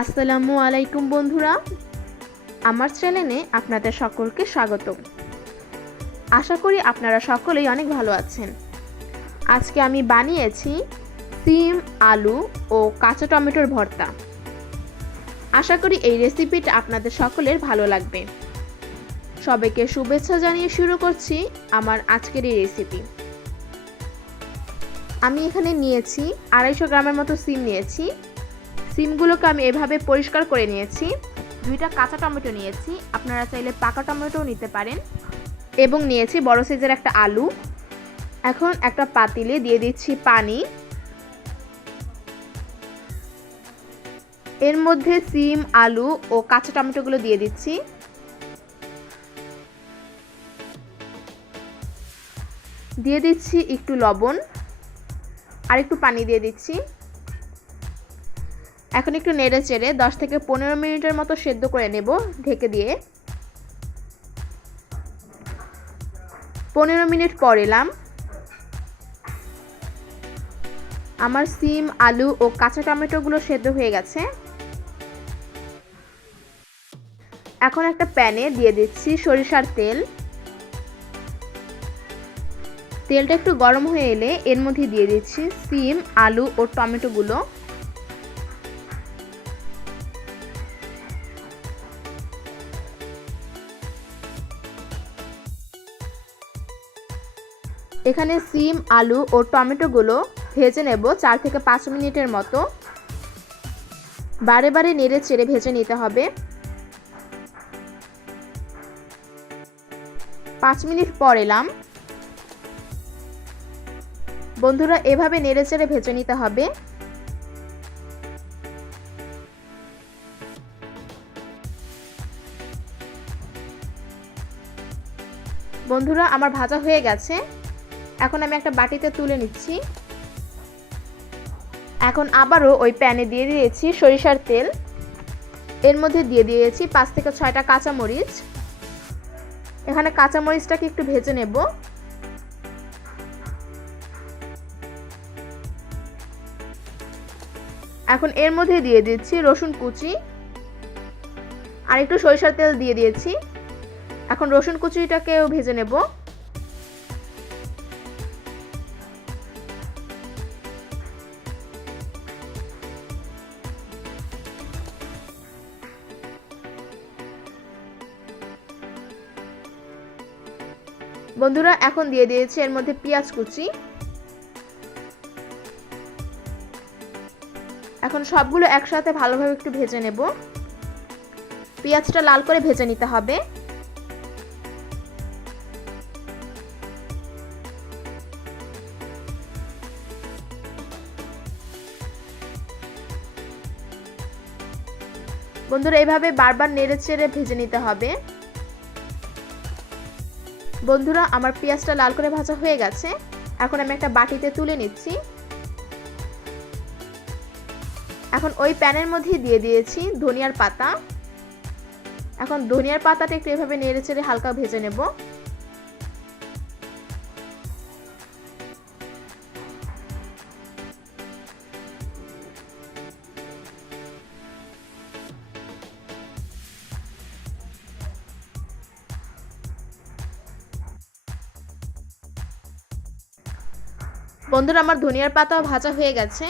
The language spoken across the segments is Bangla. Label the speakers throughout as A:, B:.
A: আসসালামু আলাইকুম বন্ধুরা। আমার চ্যানেলে আপনাদের সকলকে স্বাগত আশা করি আপনারা সকলেই অনেক ভালো আছেন। আজকে আমি বানিয়েছি সিম, আলু ও কাঁচা টমেটোর ভর্তা। আশা করি এই রেসিপিটা আপনাদের সকলের ভালো লাগবে। সবাইকে শুভেচ্ছা জানিয়ে শুরু করছি আমার আজকের এই রেসিপি। আমি এখানে নিয়েছি আড়াইশো গ্রামের মতো সিম নিয়েছি। সিমগুলোকে আমি এভাবে পরিষ্কার করে নিয়েছি। দুইটা কাঁচা টমেটো নিয়েছি, আপনারা চাইলে পাকা টমেটোও নিতে পারেন। এবং নিয়েছি বড় সাইজের একটা আলু। এখন একটা পাতিলে দিয়ে দিচ্ছি পানি। এর মধ্যে সিম, আলু ও কাঁচা টমেটোগুলো দিয়ে দিচ্ছি। দিয়ে দিচ্ছি একটু লবণ। আর একটু পানি দিয়ে দিচ্ছি। এখন একটু নেড়ে চেড়ে দশ থেকে পনেরো মিনিটের মতো সেদ্ধ করে নেব ঢেকে দিয়ে। পনেরো মিনিট পর এলাম। আমার সিম, আলু ও কাঁচা টমেটোগুলো সেদ্ধ হয়ে গেছে। এখন একটা প্যানে দিয়ে দিচ্ছি সরিষার তেল। তেলটা একটু গরম হয়ে এলে এর মধ্যে দিয়ে দিচ্ছি সিম, আলু ও টমেটোগুলো। এখানে সিম, আলু ও টমেটোগুলো ভেজে নেব চার থেকে পাঁচ মিনিটের মতো। বারে বারে নেড়ে চেড়ে ভেজে নিতে হবে। পাঁচ মিনিট পর এলাম। বন্ধুরা, এভাবে নেড়ে চেড়ে ভেজে নিতে হবে। বন্ধুরা, আমার ভাজা হয়ে গেছে। এখন আমি একটা বাটিতে তুলে নিচ্ছি। এখন আবারও ওই প্যানে দিয়ে দিয়েছি সরিষার তেল। এর মধ্যে দিয়ে দিয়েছি পাঁচ থেকে ছয়টা কাঁচামরিচ। এখানে কাঁচামরিচটাকে একটু ভেজে নেব। এখন এর মধ্যে দিয়ে দিচ্ছি রসুন কুচি। আর একটু সরিষার তেল দিয়ে দিয়েছি। এখন রসুন কুচিটাকেও ভেজে নেব। বন্ধুরা, এখন দিয়ে দিয়েছি এর মধ্যে পেঁয়াজ কুচি। এখন সবগুলো একসাথে ভালোভাবে একটু ভেজে নেব। পেঁয়াজটা লাল করে ভেজে নিতে হবে। বন্ধুরা এইভাবে বারবার নেড়ে চেড়ে ভেজে নিতে হবে। বন্ধুরা, আমার পেঁয়াজটা লাল করে ভাজা হয়ে গেছে। এখন আমি একটা বাটিতে তুলে নিচ্ছি। এখন ওই প্যানের মধ্যে দিয়ে দিয়েছি ধনিয়ার পাতা। এখন ধনিয়ার পাতাটা একটু এভাবে নেড়ে চেড়ে হালকা ভেজে নেব। বন্ধুরা, আমার ধনিয়ার পাতাও ভাজা হয়ে গেছে।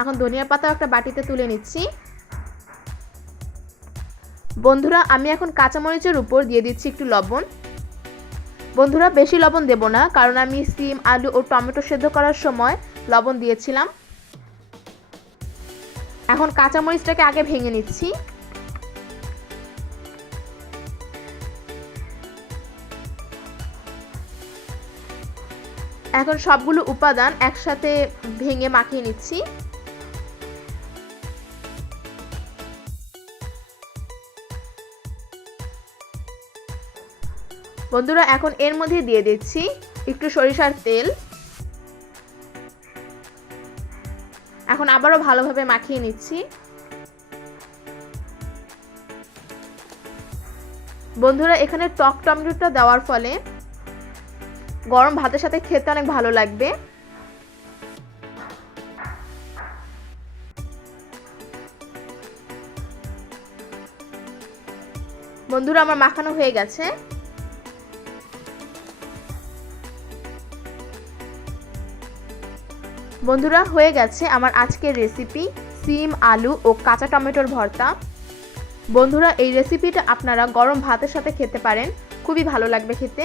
A: এখন ধনিয়ার পাতাও একটা বাটিতে তুলে নিচ্ছি। বন্ধুরা, আমি এখন কাঁচামরিচের উপর দিয়ে দিচ্ছি একটু লবণ। বন্ধুরা, বেশি লবণ দেব না, কারণ আমি সিম, আলু ও টমেটো সেদ্ধ করার সময় লবণ দিয়েছিলাম। এখন কাঁচামরিচটাকে আগে ভেঙে নিচ্ছি। এখন সবগুলো উপাদান একসাথে ভেঙে মাখিয়ে নিচ্ছি। বন্ধুরা, এখন এর মধ্যে দিয়ে দিচ্ছি একটু সরিষার তেল। এখন আবারও ভালোভাবে মাখিয়ে নিচ্ছি। বন্ধুরা, এখানে টক টমেটোটা দেওয়ার ফলে গরম ভাতের সাথে খেতে অনেক ভালো লাগবে। বন্ধুরা, আমার মাখানো হয়ে গেছে। বন্ধুরা, হয়ে গেছে আমার আজকের রেসিপি সিম, আলু ও কাঁচা টমেটোর ভর্তা। বন্ধুরা, এই রেসিপিটা আপনারা গরম ভাতের সাথে খেতে পারেন। খুবই ভালো লাগবে খেতে।